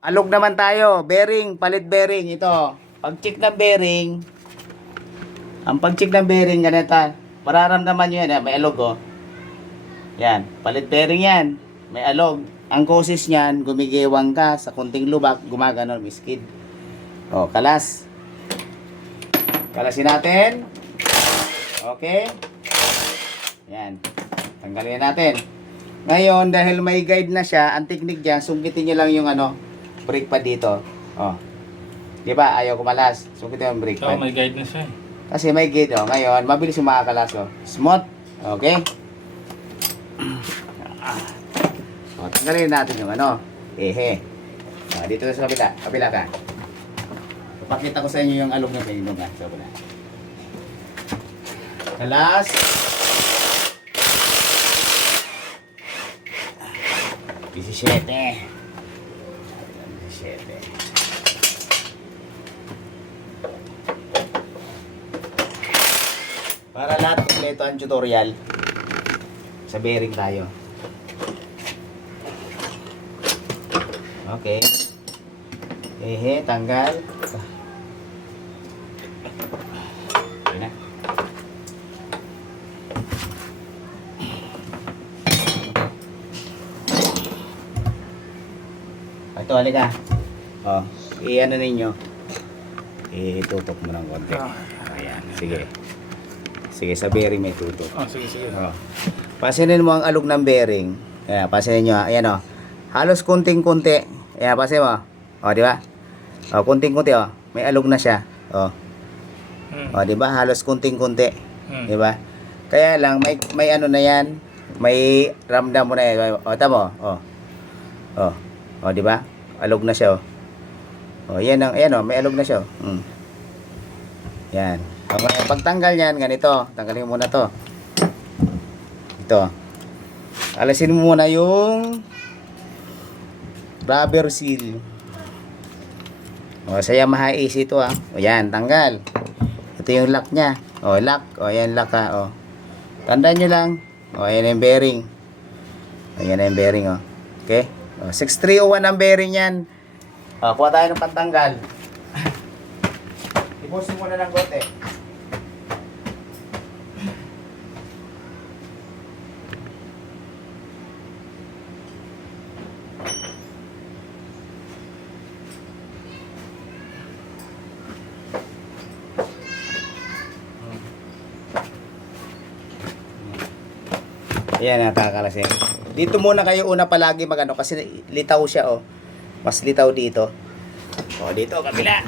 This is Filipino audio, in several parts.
Alog naman tayo. Bearing, palit bearing. Ito. Pag-check ng bearing. Ang pag-check ng bearing, ganito. Mararamdaman nyo yan. May alog, oh. Yan. Palit bearing yan. May alog. Ang causes niyan, gumigiwang ka sa kunting lubak, gumaganon, miskid. O, kalas. Kalasin natin. Okay. Yan. Tanggalin natin. Ngayon, dahil may guide na siya, ang technique dyan, sungkitin nyo lang yung brake pad dito. O. Di ba? Ayaw kumalas. Sungkitin yung brake pad. may guide na siya eh. Kasi may guide, o. Ngayon, mabilis yung makakalas, o. Smooth. Okay? O, tanggalin natin yung ehe. O, dito sa kabila. Kabila ka. Papakita ko sa inyo yung alog na pinindong ka. Sa kabila. Kalas. Disisiete. Para lahat kompleto ang tutorial, sa bearing tayo. Okay. Ehe, tanggal. Okay na. Ito, halika. Oh, i-ano ninyo. Itutok mo ng konti. Ayan, sige. Sige, sa bearing may tutok. Sige. Oh. Pasinin mo ang alog ng bearing. Ayan, pasinin nyo. Ayan, oh. Halos kunting-kunti. Ayan, pasin mo. O, di ba? O, kunting-kunti, o. May alog na siya. O. O, di ba? Halos kunting-kunti. Di ba? Kaya lang, may ano na yan. May ramdam mo na yan. O, tamo. O. O. O, di ba? Alog na siya, o. O, yan ang, ayan, o. May alog na siya, o. Yan. O, pagtanggal yan, ganito. Tanggalin mo muna to. Ito. Alisin mo muna yung rubber seal. O, sa Yamaha AC ito, ha. O, yan, tanggal. Ito yung lock niya. O, lock. O, yan, lock, ha. O. Tandaan nyo lang. O, yan yung bearing. O, yan yung bearing, o. Okay? O, 6301 ang bearing yan. O, kuha tayo ng pantanggal. Ibusin mo na ng gote. Ayan, nakakalasin. Dito muna kayo una palagi magano kasi litaw siya, oh. Mas litaw dito. O, dito, kabila.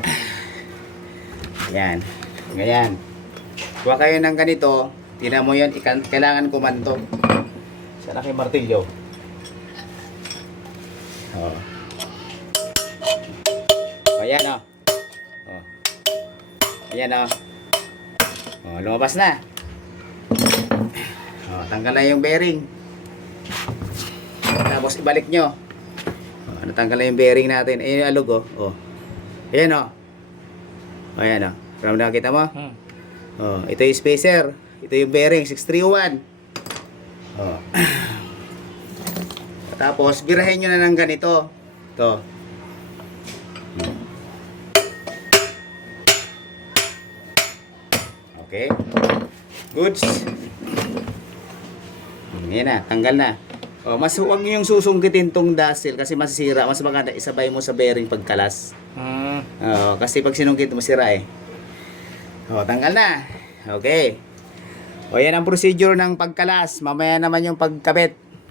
Ayan. Ganyan. Kuha kayo ng ganito. Tingnan mo yan. Kailangan kumanto. Sa laki martilyo. O. O, yan, o. O. Ayan, o. O, lumabas na. O, tanggal na yung bearing. Tapos ibalik nyo. O, natanggal na yung bearing natin. Ayan yung alog, o. O. Ayan, o. O, ayan, o. Parang nakakita mo? O, ito yung spacer. Ito yung bearing, 6301. O. Tapos, birahin nyo na ng ganito. Ito. Okay. Goods. Ayan na, tanggal na. O, mas huwag nyo yung susungkitin tong dazzle kasi masisira. Mas maganda isabay mo sa bearing pagkalas. O, kasi pag sinungkit masira eh. O, tanggal na. Okay. O, yan ang procedure ng pagkalas. Mamaya naman yung pagkabit.